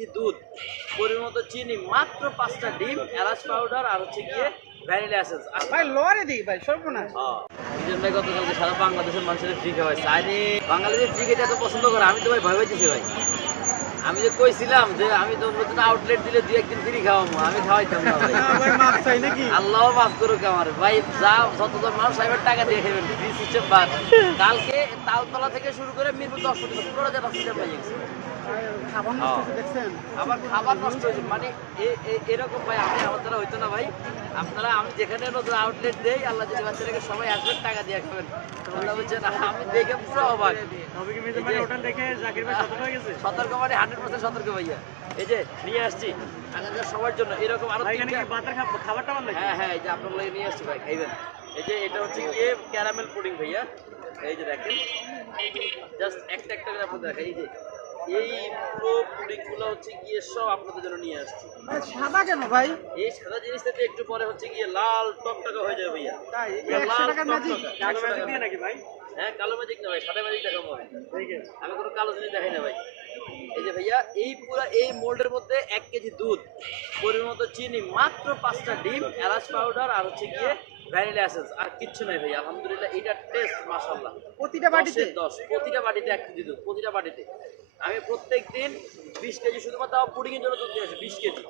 KG দুধ, পরিমাণ মতো চিনি, মাত্র 5টা ডিম, এলাচ পাউডার আর হচ্ছে গিয়ে ভ্যানিলা এসেন্স। ভাই লরে দিই ভাই সর্বনাশ। মিজান ভাই গতকালকে সারা বাংলাদেশের মানুষের ফ্রি খাওয়াইছে। আরে বাঙালিদের ফ্রি খেতে এত পছন্দ করে, আমি তো ভাই ভয় পাইতেছি ভাই। আমি যে কইছিলাম যে আমি তো নতুন আউটলেট দিলে 2-1 দিন ফ্রি খাওয়াবো, আমি খাওয়াইতাম না ভাই। ভাই মাপ চাই নাকি? আল্লাহ মাফ করুক আমার ভাই, যা যতজন মানুষ সাহেবের টাকা দিয়ে খাবেন, ফ্রি সিস্টেম বাদ। কালকে তালতলা থেকে শুরু করে মিরপুর 10 পর্যন্ত 15,000 সিস্টেম পাই গেছে। খাবার নষ্ট হচ্ছে দেখছেন? আবার খাবার নষ্ট হয়েছে, মানে এরকম ভাই আমার দ্বারা হইতো না ভাই। আপনারা, আমি যেখানে নতুন আউটলেট দেই, আল্লাহ যদি বাচ্চাটাকে সবাই আসবেন টাকা দিয়ে খাবেন, তোমরা বুঝছেন। আমি দেখে পুরো অবাক। সতর্ক মানে 100% সতর্ক ভাইয়া। এই যে নিয়ে আসছি আগামীকাল সবার জন্য এরকম আরো খাবারটা ভালো হ্যাঁ হ্যাঁ, এই যে আপনার লাগে নিয়ে আসছি ভাই, খাইবেন। এই যে এটা হচ্ছে গিয়ে ক্যারামেল পুডিং ভাইয়া, এই যে দেখেন, জাস্ট একটা একটা করে আপনাদের দেখাই। এই যে এই পুরো পুডিংগুলো হচ্ছে গিয়ে সব আপনাদের জন্য নিয়ে আসছি। সাদা কেন ভাই? এই সাদা জিনিসটাতে একটু পরে হচ্ছে গিয়ে লাল টকটকা হয়ে যাবে ভাইয়া। তাই লাল 100 টাকার ম্যাজিক? টকটকা, 100 টাকা দিয়ে নাকি ভাই? হ্যাঁ, কালো ম্যাজিক না ভাই, সাদা ম্যাজিক দেখাবো ভাই। আমি কোনো কালো জিনিস দেখাই না ভাই। এই যে ভাইয়া, এই পুরো এই মোল্ডের মধ্যে 1 কেজি দুধ, পরিমাণ মতো চিনি, মাত্র 5টা ডিম, এলাচ পাউডার আর হচ্ছে গিয়ে ভ্যানিলা এসেন্স, আর কিচ্ছু নাই ভাই। আলহামদুলিল্লাহ, এইটার টেস্ট মাশাআল্লাহ। প্রতিটা বাটিতে 10 প্রতিটা বাটিতে 1 কেজি দুধ, প্রতিটা বাটিতে। আমি প্রত্যেকদিন 20 কেজি শুধুমাত্র পুডিং এর জন্য দুধ নিয়ে আসি, 20 কেজি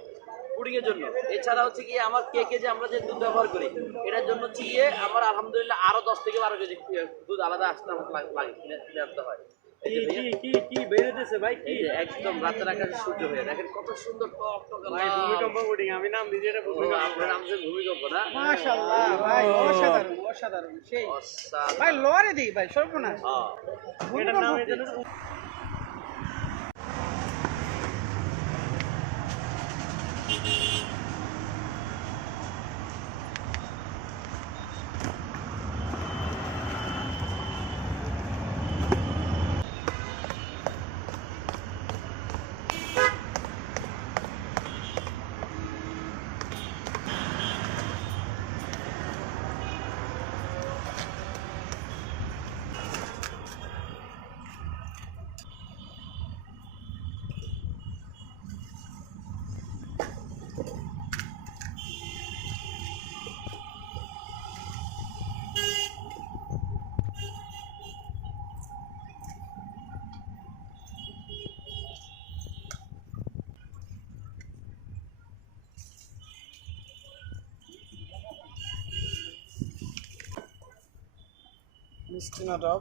পুডিং এর জন্য। এছাড়া হচ্ছে গিয়ে আমার কেকে যে আমরা যে দুধ ব্যবহার করি, এটার জন্য হচ্ছে গিয়ে আমার আলহামদুলিল্লাহ আরো 10 থেকে 12 কেজি দুধ আলাদা আসতে আমাকে লাগে, কিনে আনতে হয়। ভাই কি একদম রাতের আকাশে সূর্য হয়ে দেখেন কত সুন্দর টক টক ভূমিকম্প পুডিং। আমি নাম দিয়েছি এটা ভূমিকম্প। আপনার নাম যে ভূমিকম্প না? মাশাআল্লাহ ভাই, অসাধারণ অসাধারণ সেই। ভাই লরে দিই ভাই সর্বনাশ। এটার নাম এই জন্য মিষ্টি না টক?